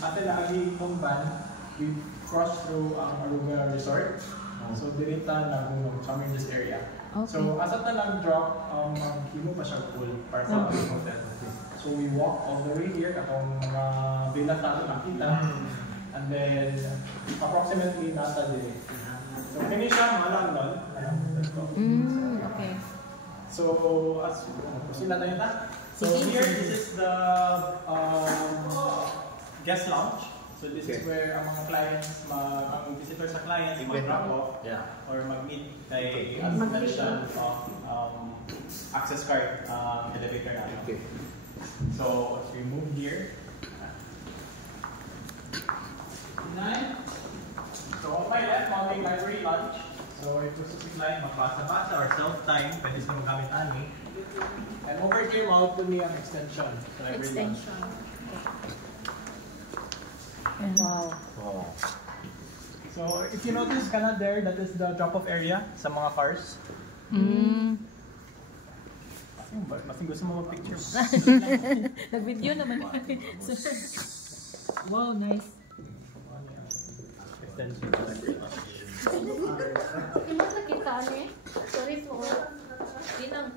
Ate lagi itong van, we cross through Aruba Resort. So, dirita na kami in this area. Okay. So, asat na lang drop, himo pa siya full para sa hotel. So, we walk all the way here, katong mga villa na nakita. And then, approximately nasa din. So, kini siya malang nun. Okay. So, as sila na yun na. So here, this is the guest lounge. So this is where ang mga clients, ang visitor sa clients, mag-drop off or mag-meet kay as mentioned access card elevator natin. Okay. So as we move here, so on my left, mounting library lunch. So if gusto si client magbasa-basa or self-time, pwede siya magamit ani. And over here, mount niya ang extension. Extension. Okay. Wow. So if you notice, kana there, that is the drop-off area sa mga cars. Masing gusto mo mag-picture. Nag-video naman. Wow, nice. Extension. Ilang nakita niya? Sorry po. Inang.